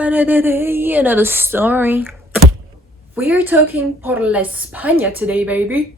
Another day, another story. We're talking por la España today, baby.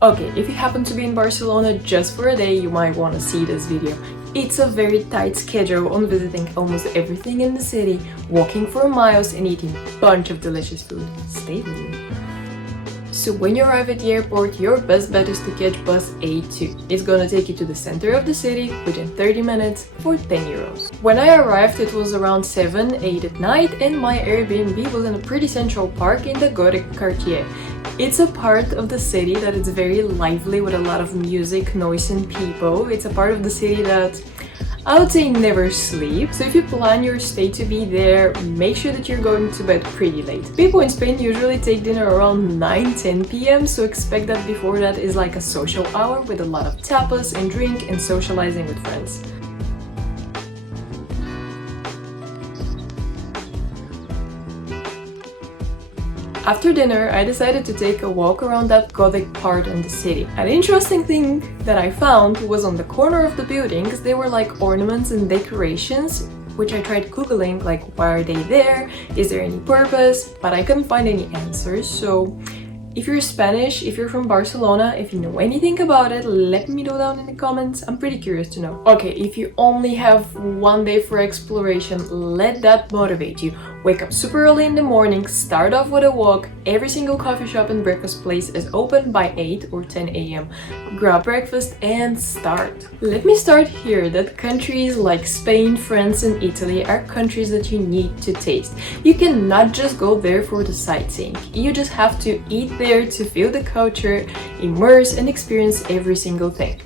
Okay, if you happen to be in Barcelona just for a day, you might want to see this video. It's a very tight schedule on visiting almost everything in the city, walking for miles and eating a bunch of delicious food. Stay with me. So when you arrive at the airport, your best bet is to catch bus A2. It's gonna take you to the center of the city within 30 minutes for 10 euros. When I arrived, it was around 7, 8 at night, and my Airbnb was in a pretty central park in the Gothic quartier. It's a part of the city that is very lively with a lot of music, noise and people. It's a part of the city that I would say never sleep. So if you plan your stay to be there, make sure that you're going to bed pretty late. People in Spain usually take dinner around 9-10 p.m. so expect that before that is like a social hour with a lot of tapas and drink and socializing with friends. After dinner, I decided to take a walk around that Gothic part in the city. An interesting thing that I found was on the corner of the buildings, they were like ornaments and decorations, which I tried googling, like why are they there, is there any purpose, but I couldn't find any answers. So if you're Spanish, if you're from Barcelona, if you know anything about it, let me know down in the comments. I'm pretty curious to know. Okay, if you only have one day for exploration, let that motivate you. Wake up super early in the morning, start off with a walk. Every single coffee shop and breakfast place is open by 8 or 10 a.m. Grab breakfast and start. Let me start here that countries like Spain, France and Italy are countries that you need to taste. You cannot just go there for the sightseeing. You just have to eat there to feel the culture, immerse and experience every single thing.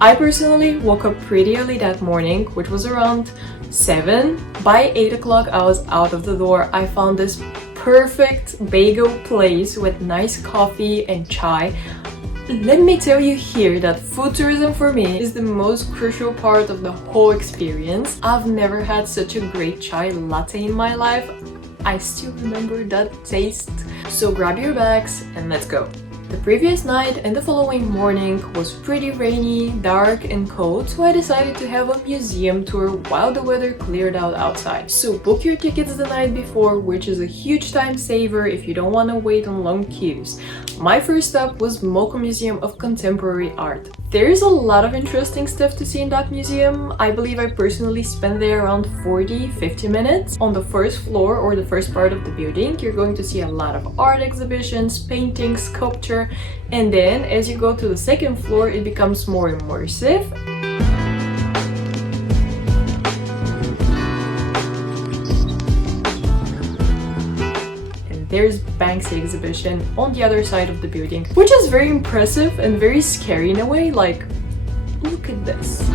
I personally woke up pretty early that morning, which was around 7. By 8 o'clock I was out of the door. I found this perfect bagel place with nice coffee and chai. Let me tell you here that food tourism for me is the most crucial part of the whole experience. I've never had such a great chai latte in my life. I still remember that taste. So grab your bags and let's go. The previous night and the following morning was pretty rainy, dark and cold, so I decided to have a museum tour while the weather cleared out outside. So book your tickets the night before, which is a huge time saver if you don't want to wait on long queues. My first stop was Mocha Museum of Contemporary Art. There's a lot of interesting stuff to see in that museum. I believe I personally spent there around 40-50 minutes. On the first floor or the first part of the building, you're going to see a lot of art exhibitions, paintings, sculpture, and then as you go to the second floor, it becomes more immersive. There's Banksy exhibition on the other side of the building, which is very impressive and very scary in a way, like, look at this.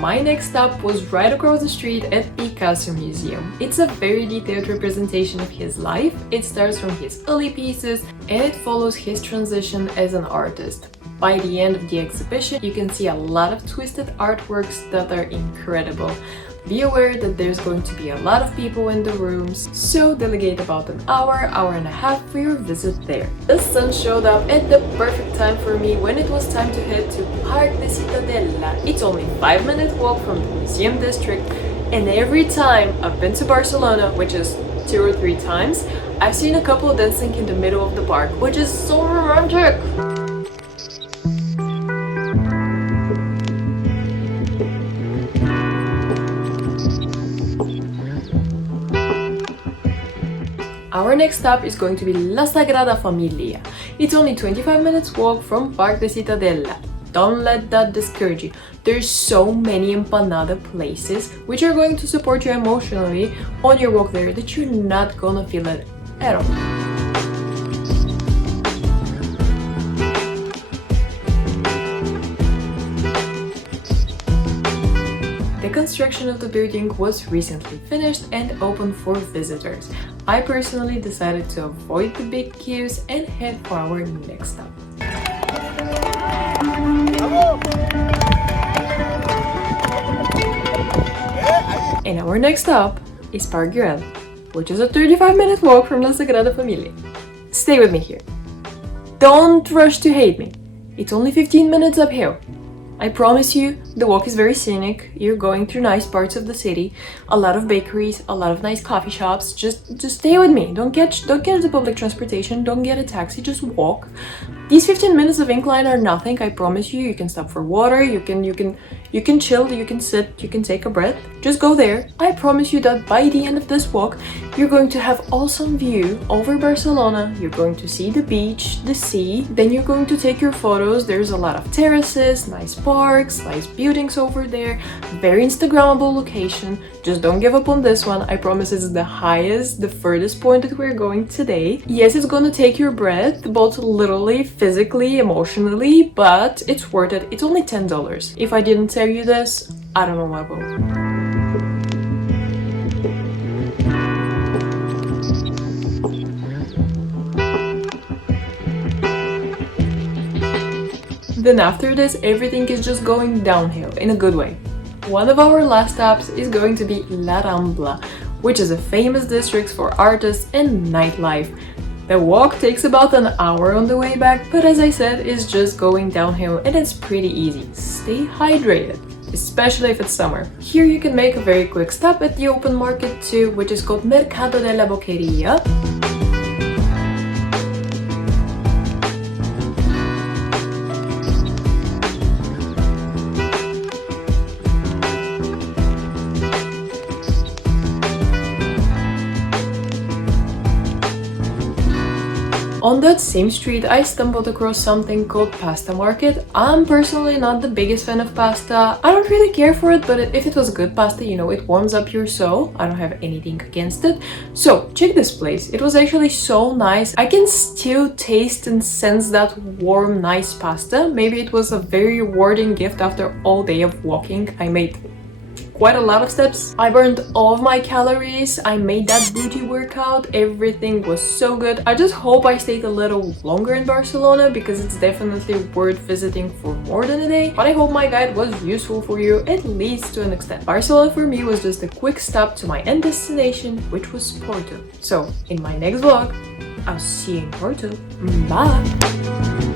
My next stop was right across the street at Picasso Museum. It's a very detailed representation of his life. It starts from his early pieces and it follows his transition as an artist. By the end of the exhibition, you can see a lot of twisted artworks that are incredible. Be aware that there's going to be a lot of people in the rooms, so delegate about an hour and a half for your visit there. The sun showed up at the perfect time for me when it was time to head to Parc de Ciutadella. It's only a 5-minute walk from the museum district, and every time I've been to Barcelona, which is 2 or 3 times, I've seen a couple dancing in the middle of the park, which is so romantic! Our next stop is going to be La Sagrada Familia. It's only 25 minutes walk from Parc de Ciutadella. Don't let that discourage you. There's so many empanada places which are going to support you emotionally on your walk there that you're not gonna feel it at all. The construction of the building was recently finished and open for visitors. I personally decided to avoid the big queues and head for our next stop. And our next stop is Park Güell, which is a 35-minute walk from La Sagrada Familia. Stay with me here. Don't rush to hate me. It's only 15 minutes uphill. I promise you, the walk is very scenic. You're going through nice parts of the city, a lot of bakeries, a lot of nice coffee shops. Just stay with me. Don't get the public transportation. Don't get a taxi. Just walk. These 15 minutes of incline are nothing. I promise you. You can stop for water. You can chill. You can sit. You can take a breath. Just go there. I promise you that by the end of this walk, you're going to have awesome view over Barcelona. You're going to see the beach, the sea. Then you're going to take your photos. There's a lot of terraces, nice parks, nice buildings over there. Very Instagrammable location. Just don't give up on this one. I promise it's the highest, the furthest point that we're going today. Yes, it's gonna take your breath, both literally, physically, emotionally, but it's worth it. It's only $10. If I didn't tell you this, I don't know what will. Then after this, everything is just going downhill in a good way. One of our last stops is going to be La Rambla, which is a famous district for artists and nightlife. The walk takes about an hour on the way back, but as I said, it's just going downhill and it's pretty easy. Stay hydrated, especially if it's summer. Here you can make a very quick stop at the open market too, which is called Mercado de la Boqueria. On that same street, I stumbled across something called Pasta Market. I'm personally not the biggest fan of pasta. I don't really care for it, but if it was good pasta, you know, it warms up your soul. I don't have anything against it. So, check this place. It was actually so nice. I can still taste and sense that warm, nice pasta. Maybe it was a very rewarding gift after all day of walking. I made quite a lot of steps. I burned all of my calories. I made that booty workout. Everything was so good. I just hope I stayed a little longer in Barcelona because it's definitely worth visiting for more than a day. But I hope my guide was useful for you, at least to an extent. Barcelona for me was just a quick stop to my end destination, which was Porto. So in my next vlog, I'll see you in Porto. Bye!